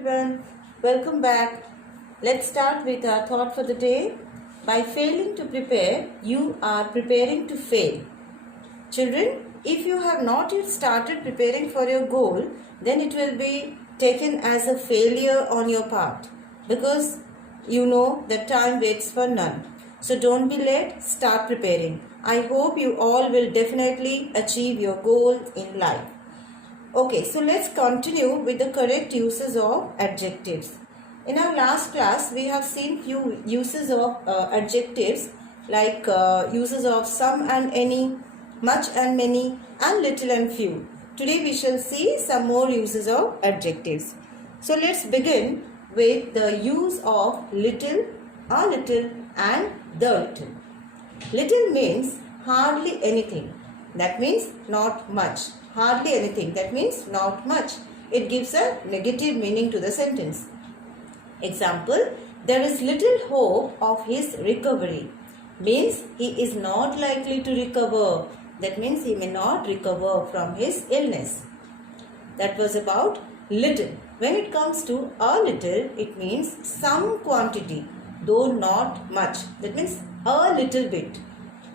everyone, welcome back. Let's start with our thought for the day. By failing to prepare, you are preparing to fail. Children, if you have not yet started preparing for your goal, then it will be taken as a failure on your part, because you know that time waits for none. So don't be late, start preparing. I hope you all will definitely achieve your goal in life. Okay, so let's continue with the correct uses of adjectives. In our last class, we have seen few uses of adjectives like uses of some and any, much and many, and little and few. Today we shall see some more uses of adjectives. So let's begin with the use of little, a little, and the little. Little means hardly anything. That means not much. Hardly anything. That means not much. It gives a negative meaning to the sentence. Example, there is little hope of his recovery. Means he is not likely to recover. That means he may not recover from his illness. That was about little. When it comes to a little, it means some quantity, though not much. That means a little bit.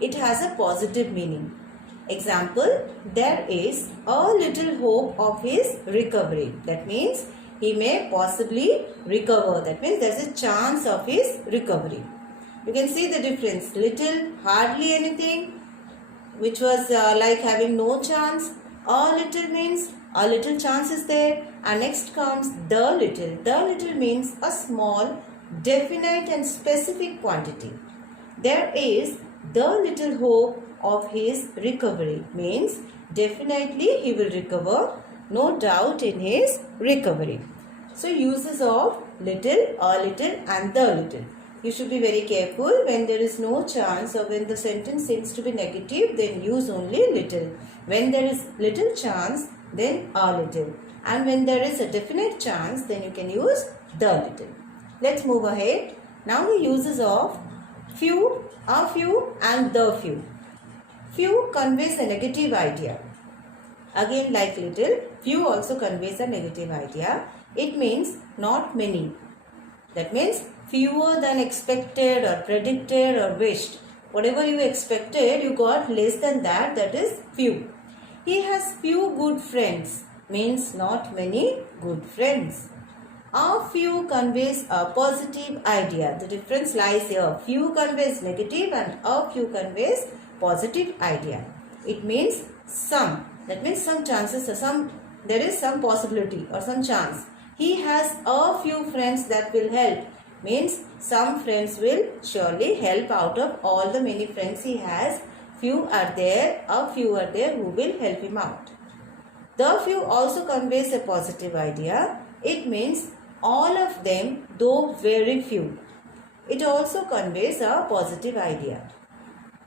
It has a positive meaning. Example, there is a little hope of his recovery. That means he may possibly recover. That means there is a chance of his recovery. You can see the difference. Little, hardly anything, which was like having no chance. A little means a little chance is there. And next comes the little. The little means a small, definite and specific quantity. There is the little hope of his recovery. Means definitely he will recover. No doubt in his recovery. So uses of little, a little and the little. You should be very careful. When there is no chance or when the sentence seems to be negative, then use only little. When there is little chance, then a little. And when there is a definite chance, then you can use the little. Let's move ahead. Now the uses of few, a few and the few. Few conveys a negative idea. Again, like little, few also conveys a negative idea. It means not many. That means fewer than expected or predicted or wished. Whatever you expected, you got less than that. That is few. He has few good friends. Means not many good friends. A few conveys a positive idea. The difference lies here. Few conveys negative and a few conveys positive idea. It means some. That means some chances, there is some possibility or some chance. He has a few friends that will help. Means some friends will surely help out of all the many friends he has. Few are there, a few are there who will help him out. The few also conveys a positive idea. It means all of them, though very few. It also conveys a positive idea.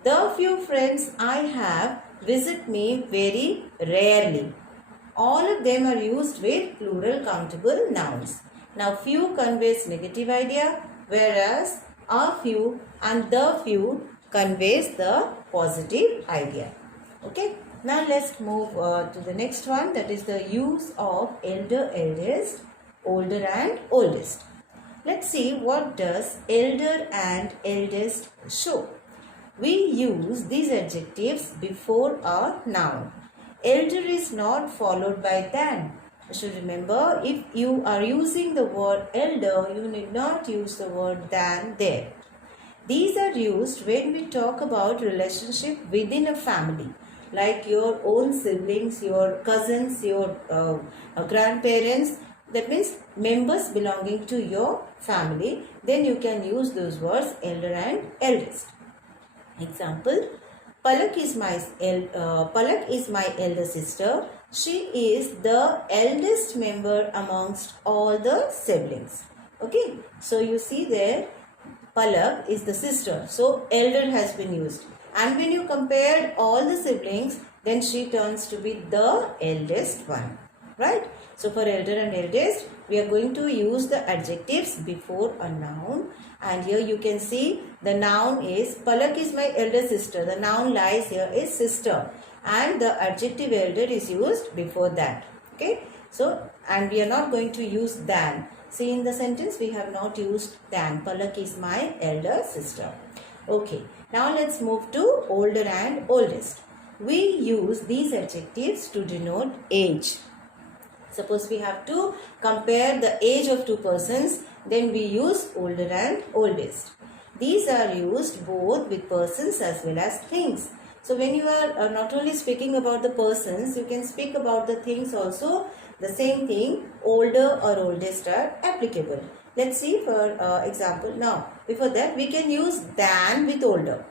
The few friends I have visit me very rarely. All of them are used with plural countable nouns. Now few conveys negative idea, whereas a few and the few conveys the positive idea. Okay. Now let's move to the next one, that is the use of elder, eldest, older and oldest. Let's see what does elder and eldest show. We use these adjectives before a noun. Elder is not followed by than. You should remember, if you are using the word elder, you need not use the word than there. These are used when we talk about relationship within a family, like your own siblings, your cousins, your grandparents. That means members belonging to your family. Then you can use those words elder and eldest. Example, Palak is my elder sister. She is the eldest member amongst all the siblings. Okay, so you see there, Palak is the sister. So elder has been used. And when you compare all the siblings, then she turns to be the eldest one. Right? So for elder and eldest, we are going to use the adjectives before a noun. And here you can see the noun is Palak is my elder sister. The noun lies here is sister. And the adjective elder is used before that. Okay. So, and we are not going to use than. See, in the sentence we have not used than. Palak is my elder sister. Okay, now let's move to older and oldest. We use these adjectives to denote age. Suppose we have to compare the age of two persons, then we use older and oldest. These are used both with persons as well as things. So when you are not only speaking about the persons, you can speak about the things also. The same thing, older or oldest are applicable. Let's see for example. Now, before that we can use than with older.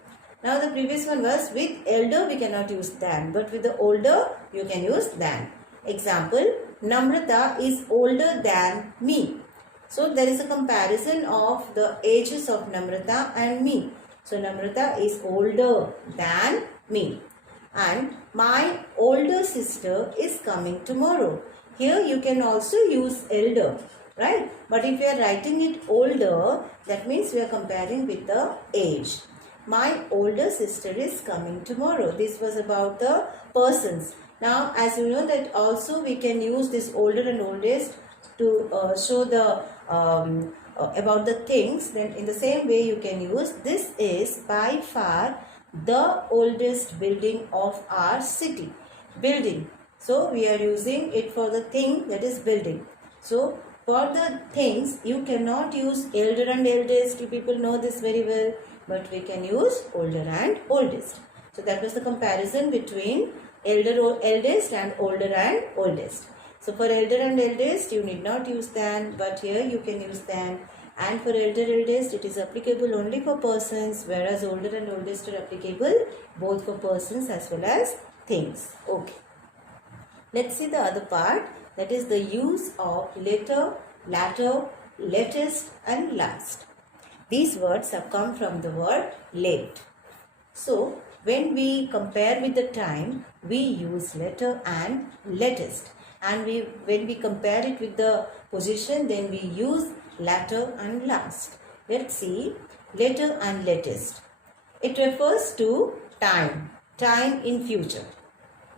Now the previous one was with elder we cannot use than, but with the older you can use than. Example, Namrata is older than me. So there is a comparison of the ages of Namrata and me. So Namrata is older than me. And my older sister is coming tomorrow. Here you can also use elder, right? But if you are writing it older, that means we are comparing with the age. My older sister is coming tomorrow. This was about the persons. Now, as you know that also we can use this older and oldest to show the about the things. Then in the same way you can use this is by far the oldest building of our city. Building. So we are using it for the thing, that is building. So for the things you cannot use elder and eldest. You people know this very well. But we can use older and oldest. So that was the comparison between elder or eldest and older and oldest. So for elder and eldest you need not use than, but here you can use than. And for elder eldest it is applicable only for persons, whereas older and oldest are applicable both for persons as well as things. Okay. Let's see the other part, that is the use of later, latter, latest and last. These words have come from the word late. So, when we compare with the time, we use later and latest. And when we compare it with the position, then we use latter and last. Let's see, later and latest. It refers to time, time in future.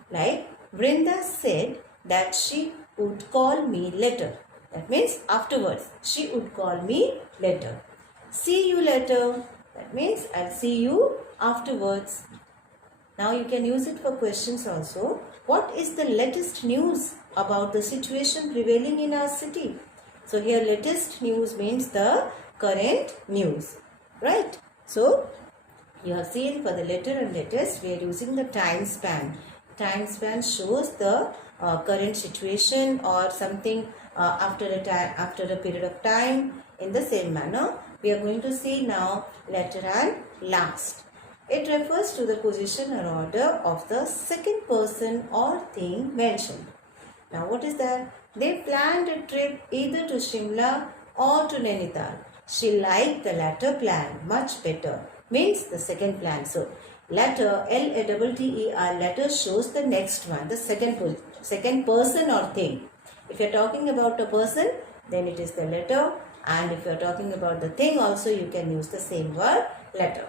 Like Vrinda said that she would call me later. That means afterwards, she would call me later. See you later. That means I'll see you afterwards. Now you can use it for questions also. What is the latest news about the situation prevailing in our city? So here latest news means the current news. Right? So you have seen for the later and latest we are using the time span. Time span shows the current situation or something after a period of time. In the same manner, we are going to see now latter and last. It refers to the position or order of the second person or thing mentioned. Now what is that? They planned a trip either to Shimla or to Nainital. She liked the latter plan much better. Means the second plan. So latter, L-A-T-T-E-R, latter shows the next one, the second person or thing. If you are talking about a person, then it is the latter. And if you are talking about the thing also, you can use the same word, latter.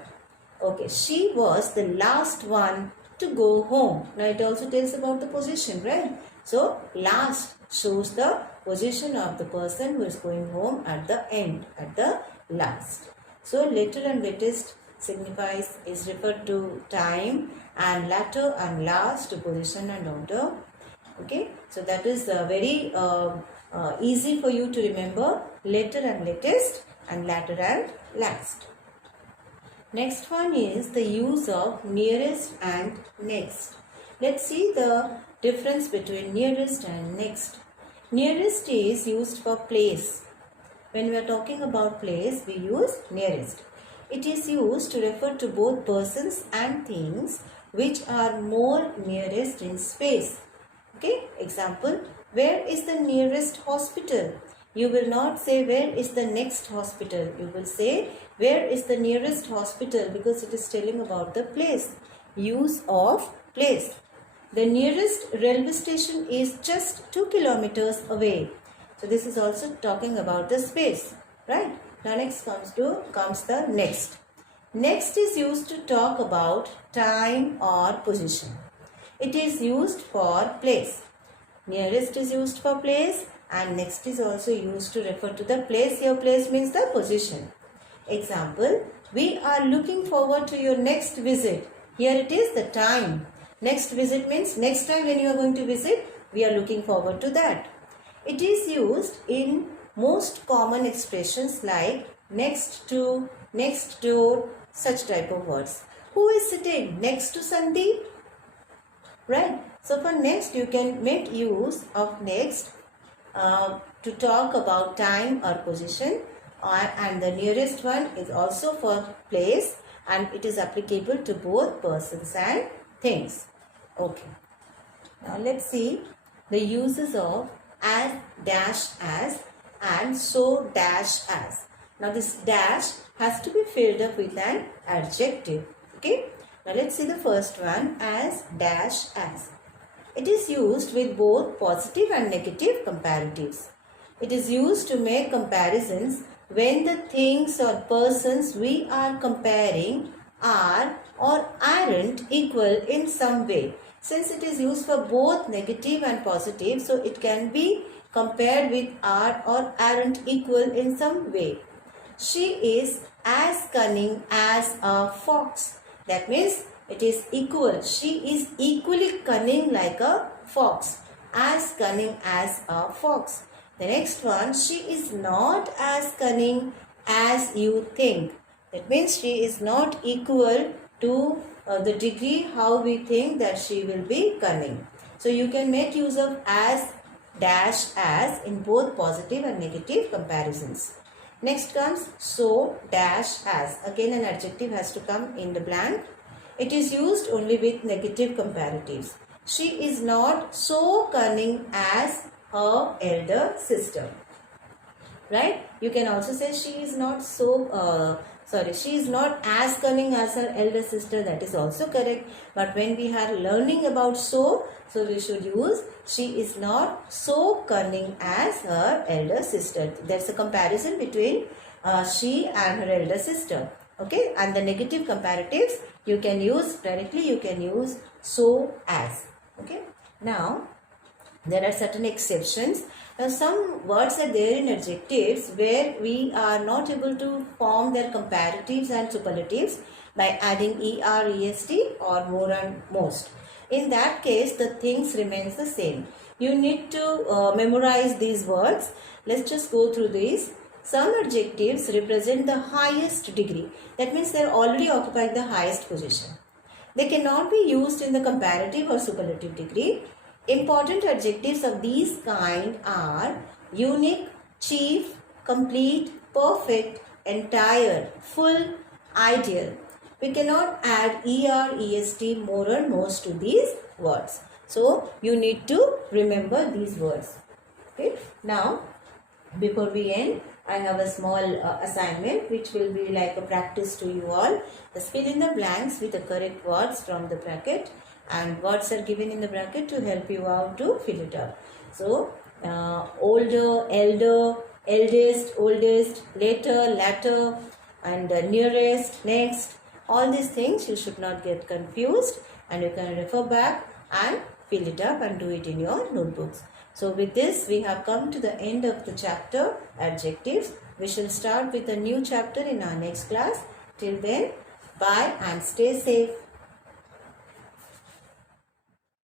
Okay, she was the last one to go home. Now it also tells about the position, right? So last shows the position of the person who is going home at the end, at the last. So later and latest signifies, is referred to time, and latter and last to position and order. Okay, so that is very easy for you to remember, later and latest and latter and last. Next one is the use of nearest and next. Let's see the difference between nearest and next. Nearest is used for place. When we are talking about place, we use nearest. It is used to refer to both persons and things which are more nearest in space. Okay, example, where is the nearest hospital? You will not say where is the next hospital. You will say where is the nearest hospital, because it is telling about the place. Use of place. The nearest railway station is just 2 kilometers away. So this is also talking about the space, right? Now next comes the next. Next is used to talk about time or position. It is used for place. Nearest is used for place and next is also used to refer to the place. Here place means the position. Example, we are looking forward to your next visit. Here it is the time. Next visit means next time when you are going to visit, we are looking forward to that. It is used in most common expressions like next to, next door, such type of words. Who is sitting next to Sandeep? Right. So for next, you can make use of next to talk about time or position, and the nearest one is also for place and it is applicable to both persons and things. Okay. Now let's see the uses of as, dash as and so dash as. Now this dash has to be filled up with an adjective. Okay. Now let's see the first one, as dash as. It is used with both positive and negative comparatives. It is used to make comparisons when the things or persons we are comparing are or aren't equal in some way. Since it is used for both negative and positive, so it can be compared with are or aren't equal in some way. She is as cunning as a fox. That means it is equal. She is equally cunning like a fox. As cunning as a fox. The next one, she is not as cunning as you think. That means she is not equal to the degree how we think that she will be cunning. So you can make use of as, dash as in both positive and negative comparisons. Next comes so dash as. Again an adjective has to come in the blank. It is used only with negative comparatives. She is not so cunning as her elder sister. Right? You can also say she is not she is not as cunning as her elder sister. That is also correct. But when we are learning about so we should use she is not so cunning as her elder sister. There's a comparison between she and her elder sister. Okay, and the negative comparatives you can use directly, you can use so as. Okay, now there are certain exceptions. Now some words are there in adjectives where we are not able to form their comparatives and superlatives by adding er, est or more and most. In that case the things remains the same. You need to memorize these words. Let's just go through these. Some adjectives represent the highest degree. That means they are already occupying the highest position. They cannot be used in the comparative or superlative degree. Important adjectives of these kind are unique, chief, complete, perfect, entire, full, ideal. We cannot add er, est, more or most to these words. So you need to remember these words. Okay. Now before we end, I have a small assignment which will be like a practice to you all. Just fill in the blanks with the correct words from the bracket, and words are given in the bracket to help you out to fill it up. So older, elder, eldest, oldest, later, latter, and nearest, next. All these things you should not get confused, and you can refer back and fill it up and do it in your notebooks. So with this we have come to the end of the chapter adjectives. We shall start with a new chapter in our next class. Till then, bye and stay safe.